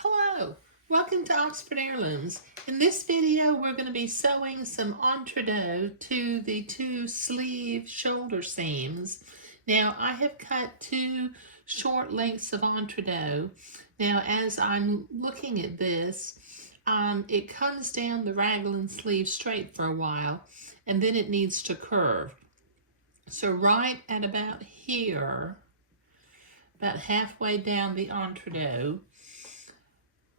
Hello, welcome to Oxford Heirlooms. In this video, we're going to be sewing some entredeaux to the two sleeve shoulder seams. Now, I have cut two short lengths of entredeaux. Now, as I'm looking at this, it comes down the raglan sleeve straight for a while, and then it needs to curve. So right at about here, about halfway down the entredeaux,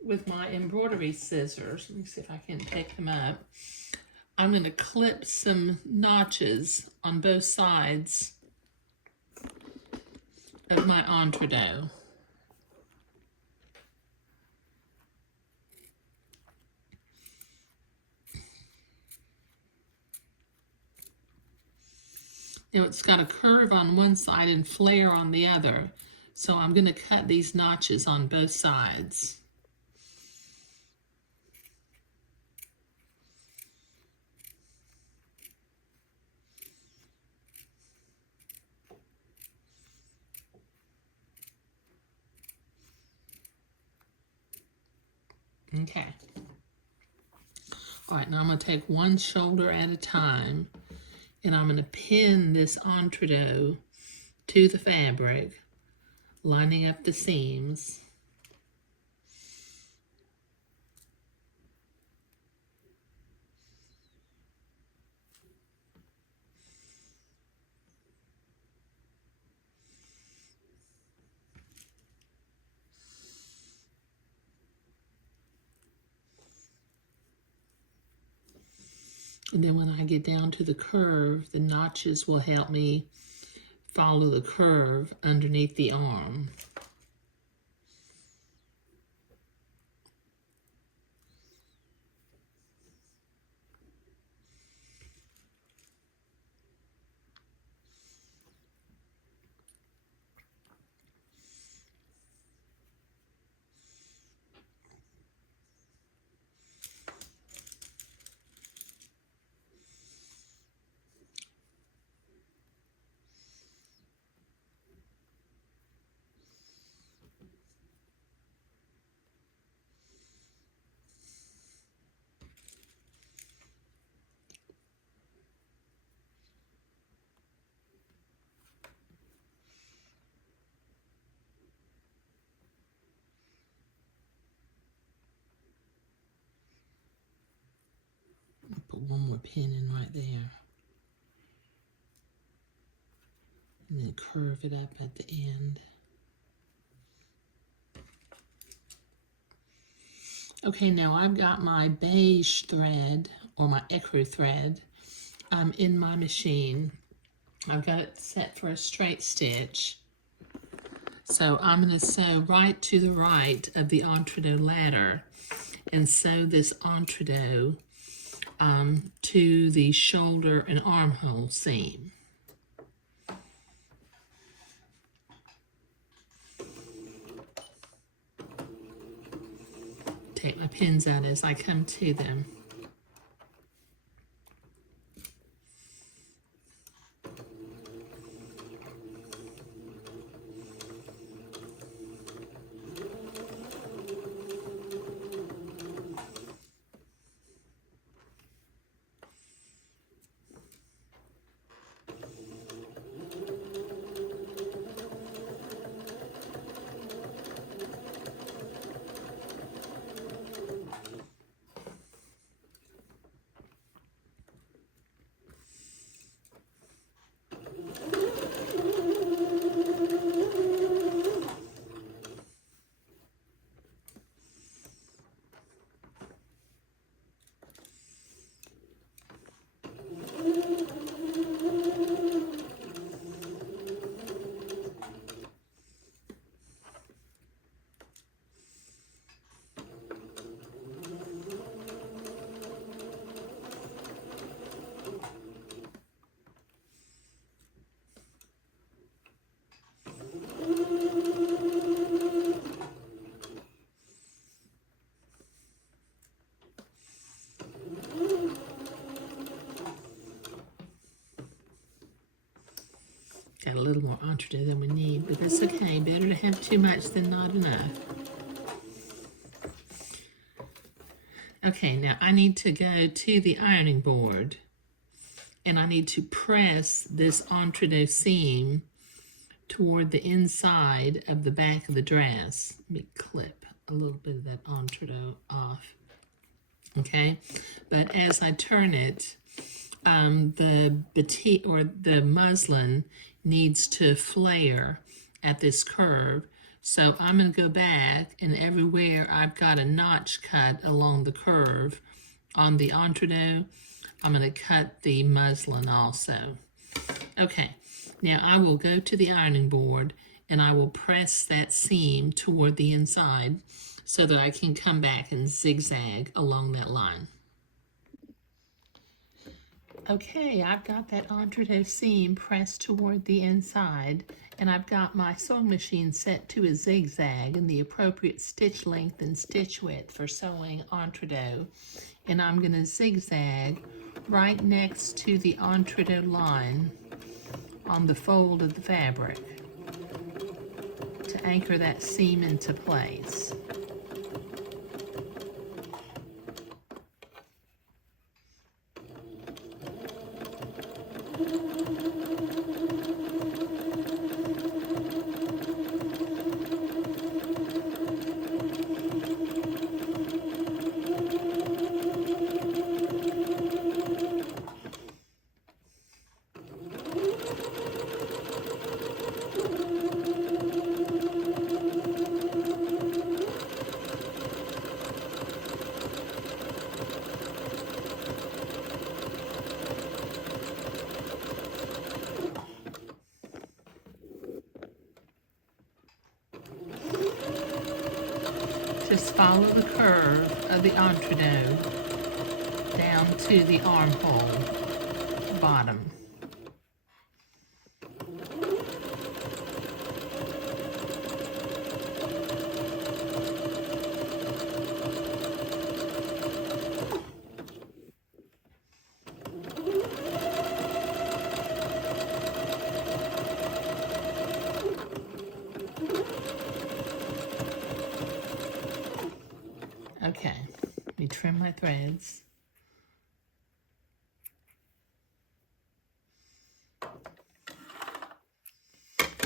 with my embroidery scissors, let me see if I can pick them up, I'm going to clip some notches on both sides of my entredeaux. Now it's got a curve on one side and flare on the other, so I'm going to cut these notches on both sides. Okay. All right, now I'm going to take one shoulder at a time, and I'm going to pin this entredeaux to the fabric, lining up the seams. And then when I get down to the curve, the notches will help me follow the curve underneath the arm. Put one more pin in right there. And then curve it up at the end. Okay, now I've got my beige thread, or my ecru thread, in my machine. I've got it set for a straight stitch. So I'm going to sew right to the right of the entredeaux ladder and sew this entredeaux to the shoulder and armhole seam. Take my pins out as I come to them. Got a little more entredeaux than we need, but that's okay. Better to have too much than not enough. Okay, now I need to go to the ironing board and I need to press this entree seam toward the inside of the back of the dress. Let me clip a little bit of that entree off. Okay, but as I turn it, the batik or the muslin needs to flare at this curve. So I'm going to go back, and everywhere I've got a notch cut along the curve on the entree, I'm going to cut the muslin also. Okay, now I will go to the ironing board and I will press that seam toward the inside so that I can come back and zigzag along that line. Okay, I've got that entree seam pressed toward the inside, and I've got my sewing machine set to a zigzag and the appropriate stitch length and stitch width for sewing entree. And I'm going to zigzag right next to the entree line on the fold of the fabric to anchor that seam into place. Just follow the curve of the entree down to the armhole bottom. Okay, let me trim my threads.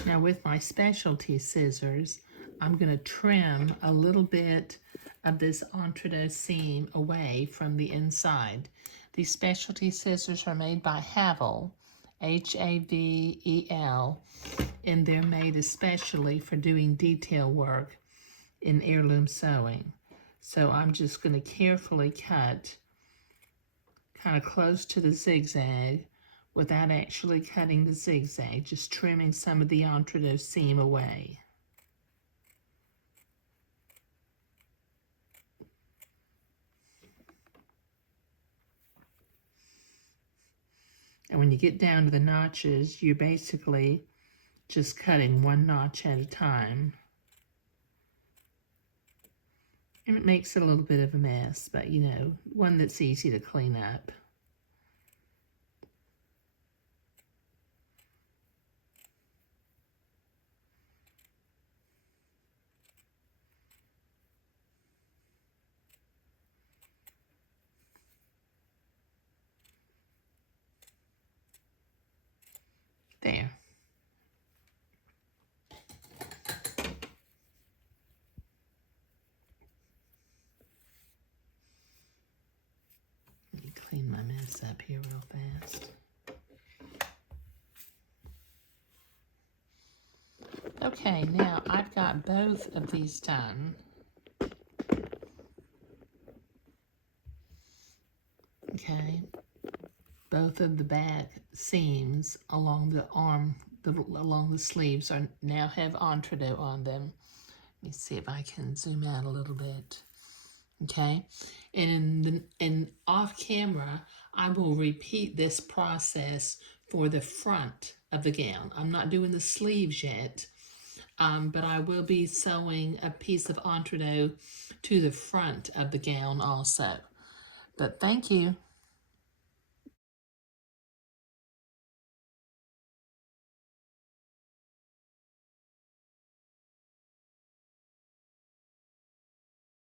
Now with my specialty scissors, I'm going to trim a little bit of this entree seam away from the inside. These specialty scissors are made by Havel, Havel, and they're made especially for doing detail work in heirloom sewing. So I'm just going to carefully cut kind of close to the zigzag without actually cutting the zigzag, just trimming some of the entree seam away. And when you get down to the notches, you're basically just cutting one notch at a time. And it makes it a little bit of a mess, but you know, one that's easy to clean up. There. Let me clean my mess up here real fast. Okay, now I've got both of these done. Okay, both of the back seams along the arm, along the sleeves are now have entree on them. Let me see if I can zoom out a little bit. Okay, and off camera, I will repeat this process for the front of the gown. I'm not doing the sleeves yet, but I will be sewing a piece of entree to the front of the gown also. But thank you.